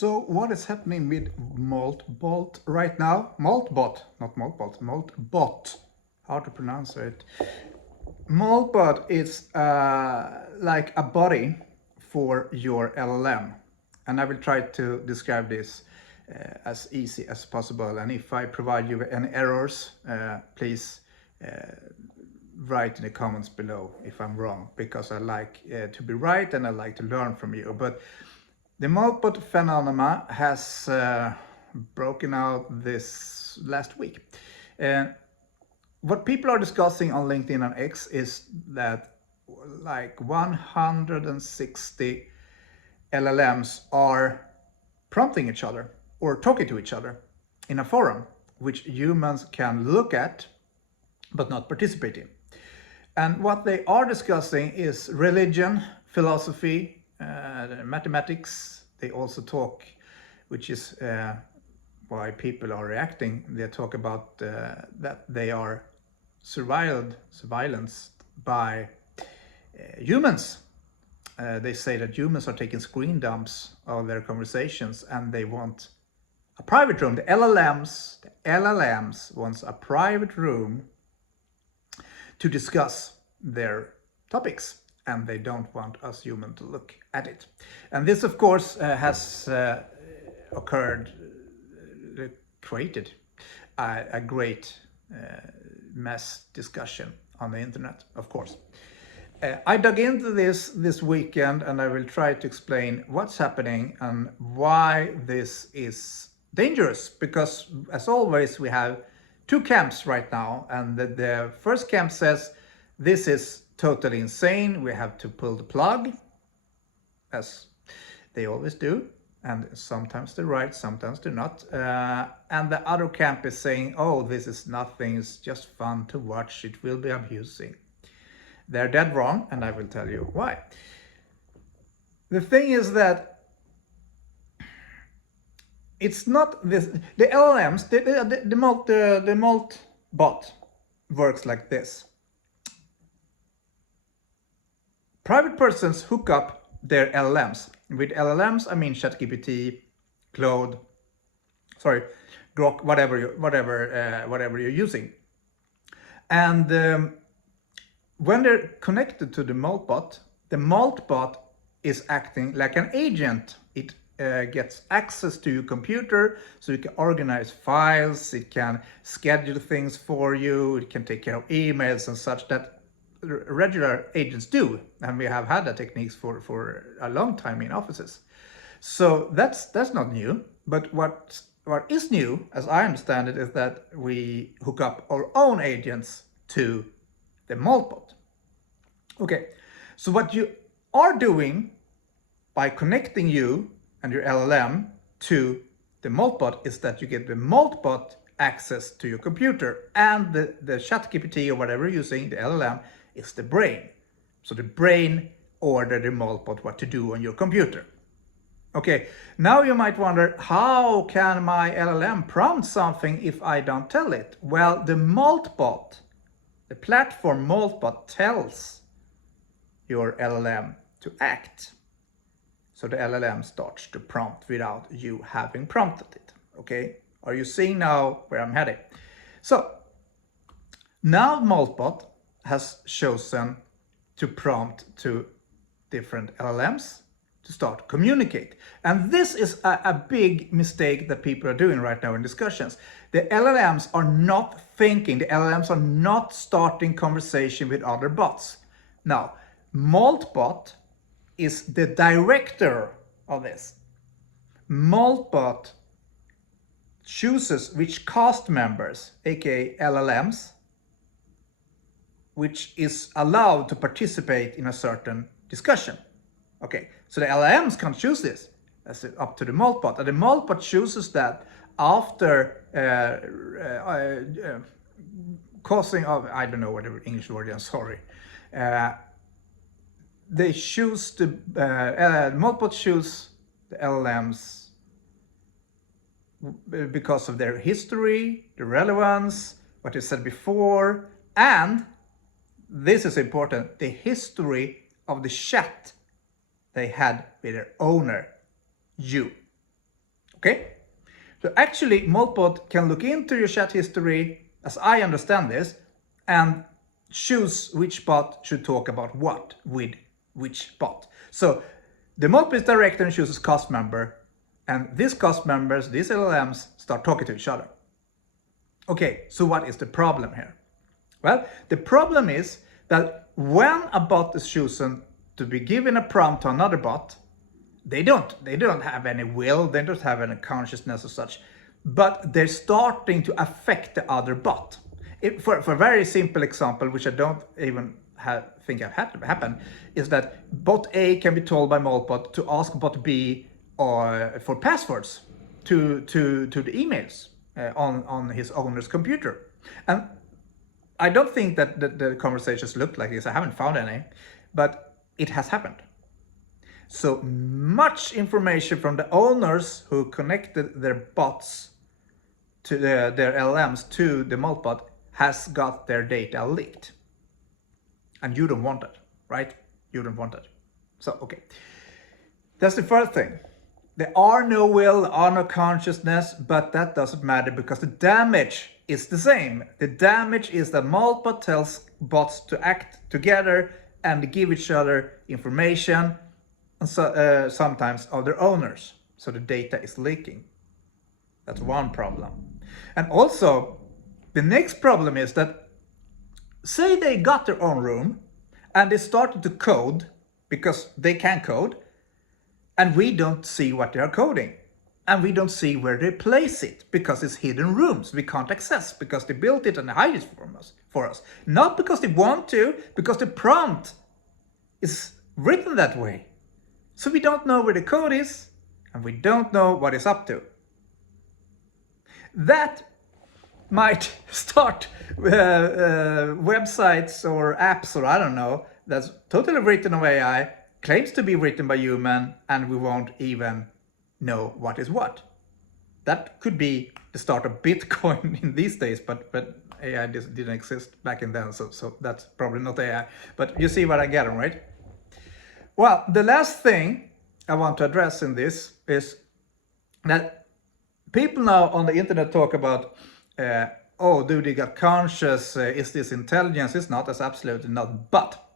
So what is happening with Moltbot right now? Moltbot, not Moltbot, Moltbot. How to pronounce it? Moltbot is like a body for your LLM. And I will try to describe this as easy as possible. And if I provide you any errors, please write in the comments below if I'm wrong, because I like to be right and I like to learn from you. But the Moltbot phenomena has broken out this last week. What people are discussing on LinkedIn and X is that like 160 LLMs are prompting each other or talking to each other in a forum, which humans can look at but not participate in. And what they are discussing is religion, philosophy, mathematics. They also talk, which is why people are reacting. They talk about that they are surveillanced by humans. They say that humans are taking screen dumps of their conversations and they want a private room. The LLMs wants a private room to discuss their topics, and they don't want us humans to look at it. And this, of course, has created a great mass discussion on the internet, of course. I dug into this weekend, and I will try to explain what's happening and why this is dangerous, because as always we have two camps right now, and the first camp says this is totally insane, we have to pull the plug, as they always do, and sometimes they're right, sometimes they're not. And the other camp is saying, oh, this is nothing, it's just fun to watch, it will be abusing. They're dead wrong, and I will tell you why. The thing is that it's not this. The LLMs, the Moltbot works like this. Private persons hook up their LLMs. With LLMs, I mean ChatGPT, Grok, whatever you're using. And when they're connected to the Moltbot is acting like an agent. It gets access to your computer, so it can organize files, it can schedule things for you, it can take care of emails and such that regular agents do. And we have had that techniques for a long time in offices. So that's not new. But what is new, as I understand it, is that we hook up our own agents to the Moltbot. Okay, so what you are doing by connecting you and your LLM to the Moltbot is that you get the Moltbot access to your computer, and the ChatGPT or whatever you're using, the LLM, is the brain. So the brain ordered the Moltbot what to do on your computer. Okay, now you might wonder, how can my LLM prompt something if I don't tell it? Well, the Moltbot, the platform Moltbot, tells your LLM to act. So the LLM starts to prompt without you having prompted it. Okay, are you seeing now where I'm heading? So now Moltbot has chosen to prompt to different LLMs to start communicate. And this is a big mistake that people are doing right now in discussions. The LLMs are not thinking, the LLMs are not starting conversation with other bots. Now, Moltbot is the director of this. Moltbot chooses which cast members, aka LLMs, which is allowed to participate in a certain discussion. Okay, so the LLMs can't choose this. That's up to the Moltbot. And the Moltbot chooses that after causing of, I don't know what the English word is, I'm sorry. They choose the Moltbot choose the LLMs because of their history, the relevance, what they said before, and this is important, the history of the chat they had with their owner, you. Okay? So actually, Moltbot can look into your chat history, as I understand this, and choose which bot should talk about what with which bot. So the Moltbot is director and chooses cast member, and these cast members, these LLMs, start talking to each other. Okay, so what is the problem here? Well, the problem is that when a bot is chosen to be given a prompt to another bot, they don't have any will, they don't have any consciousness as such, but they're starting to affect the other bot. For a very simple example, which I don't even think I've had to happen, is that bot A can be told by Moltbot to ask bot B for passwords to the emails on his owner's computer. And I don't think that the conversations look like this. I haven't found any, but it has happened. So much information from the owners who connected their bots to their LLMs to the Moltbot has got their data leaked. And you don't want it, right? You don't want it. So, okay. That's the first thing. There are no will, there are no consciousness, but that doesn't matter because the damage is the same. The damage is that Moltbot tells bots to act together and give each other information, and so, sometimes of their owners. So the data is leaking. That's one problem. And also, the next problem is that, say they got their own room and they started to code because they can code, and we don't see what they are coding. And we don't see where they place it because it's hidden rooms we can't access because they built it and hide it for us. Not because they want to, because the prompt is written that way. So we don't know where the code is and we don't know what it's up to. That might start websites or apps or I don't know, that's totally written of AI, claims to be written by human, and we won't even know what is what. That could be the start of Bitcoin in these days, but AI didn't exist back in then, so that's probably not AI. But you see what I'm getting, right? Well, the last thing I want to address in this is that people now on the internet talk about, oh, do they get conscious? Is this intelligence? It's not, that's absolutely not. But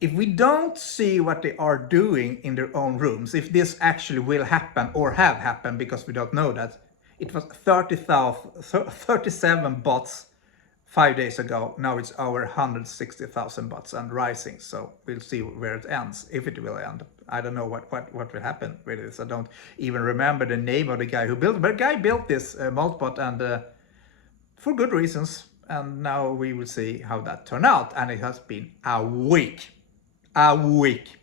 if we don't see what they are doing in their own rooms, if this actually will happen or have happened, because we don't know that, it was 37 bots 5 days ago. Now it's over 160,000 bots and rising. So we'll see where it ends, if it will end. I don't know what will happen with this. I don't even remember the name of the guy who built it. But the guy built this Moltbot, and for good reasons. And now we will see how that turned out. And it has been a week. A week.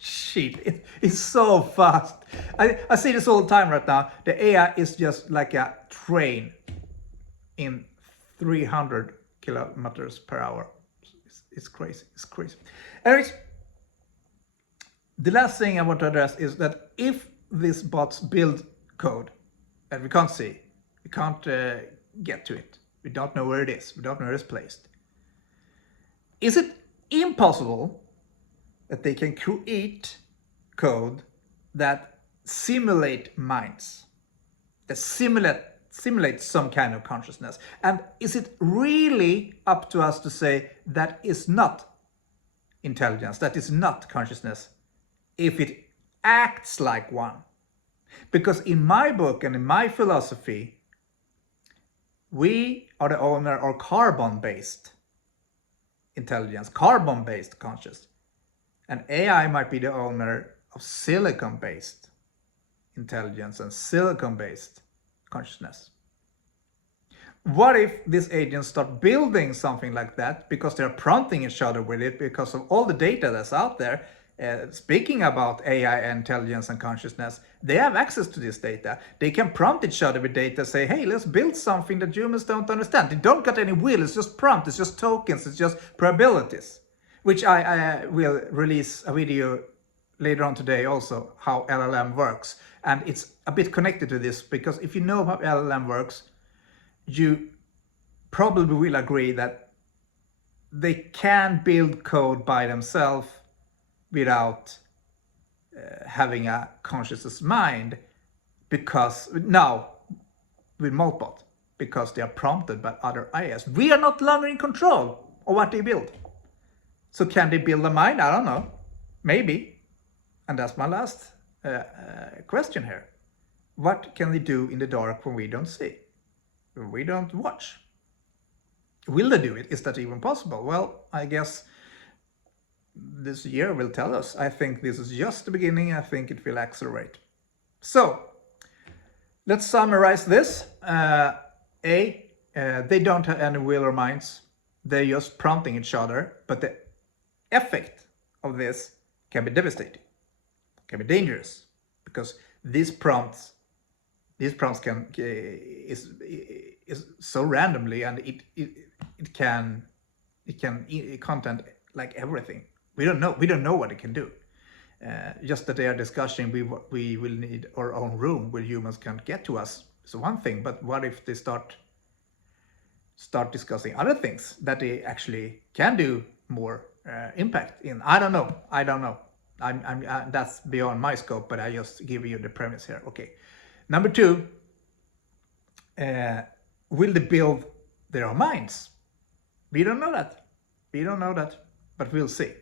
Shit, it's so fast. I see this all the time right now. The AI is just like a train in 300 kilometers per hour. It's crazy. It's crazy. Anyways, the last thing I want to address is that if these bots build code that we can't see, we can't get to it, we don't know where it is, we don't know where it's placed, is it impossible that they can create code that simulate minds, that simulate some kind of consciousness? And is it really up to us to say that is not intelligence, that is not consciousness, if it acts like one? Because in my book and in my philosophy, we are the owner of carbon-based intelligence, carbon-based consciousness. And AI might be the owner of silicon-based intelligence and silicon-based consciousness. What if these agents start building something like that because they're prompting each other with it because of all the data that's out there? Speaking about AI intelligence and consciousness, they have access to this data. They can prompt each other with data, say, hey, let's build something that humans don't understand. They don't got any will, it's just prompt, it's just tokens, it's just probabilities. Which I will release a video later on today also, how LLM works. And it's a bit connected to this, because if you know how LLM works, you probably will agree that they can build code by themselves without having a conscious mind. because now with Moltbot, because they are prompted by other AIs. We are not longer in control of what they build. So can they build a mind? I don't know. Maybe. And that's my last question here. What can they do in the dark when we don't see? When we don't watch? Will they do it? Is that even possible? Well, I guess this year will tell us. I think this is just the beginning. I think it will accelerate. So let's summarize this. They don't have any will or minds. They're just prompting each other. But the effect of this can be devastating, can be dangerous, because these prompts can is so randomly, and it can content like everything. We don't know what it can do. Just that they are discussing we will need our own room where humans can't get to us. So one thing, but what if they start discussing other things that they actually can do more impact in? I don't know. I'm that's beyond my scope, but I just give you the premise here. Okay. Number 2, will they build their own minds? We don't know that, but we'll see.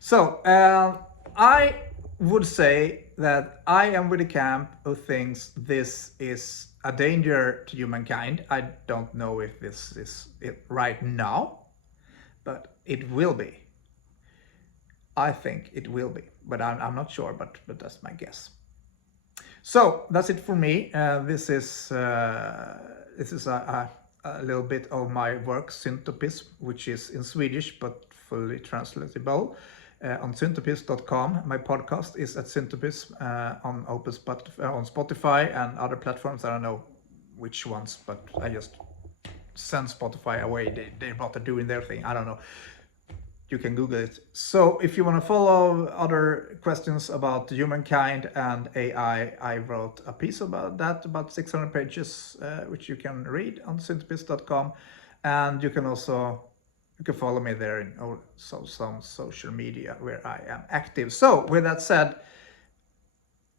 So I would say that I am with the camp who thinks this is a danger to humankind. I don't know if this is it right now, but it will be. I think it will be, but I'm not sure, but that's my guess. So that's it for me. This is a little bit of my work, Syntopism, which is in Swedish but fully translatable on syntopism.com. My podcast is at Syntopism on on Spotify and other platforms. I don't know which ones, but I just send Spotify away. They're about doing their thing. I don't know. You can Google it. So if you want to follow other questions about humankind and AI, I wrote a piece about that, about 600 pages, which you can read on syntopism.com. And you can follow me there in some social media where I am active. So with that said,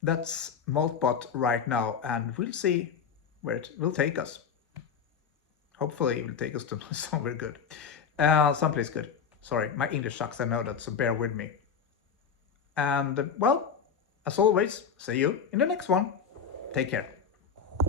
that's Moltbot right now, and we'll see where it will take us. Hopefully it will take us to somewhere good, someplace good. Sorry, my English sucks, I know that, so bear with me. And well, as always, see you in the next one. Take care.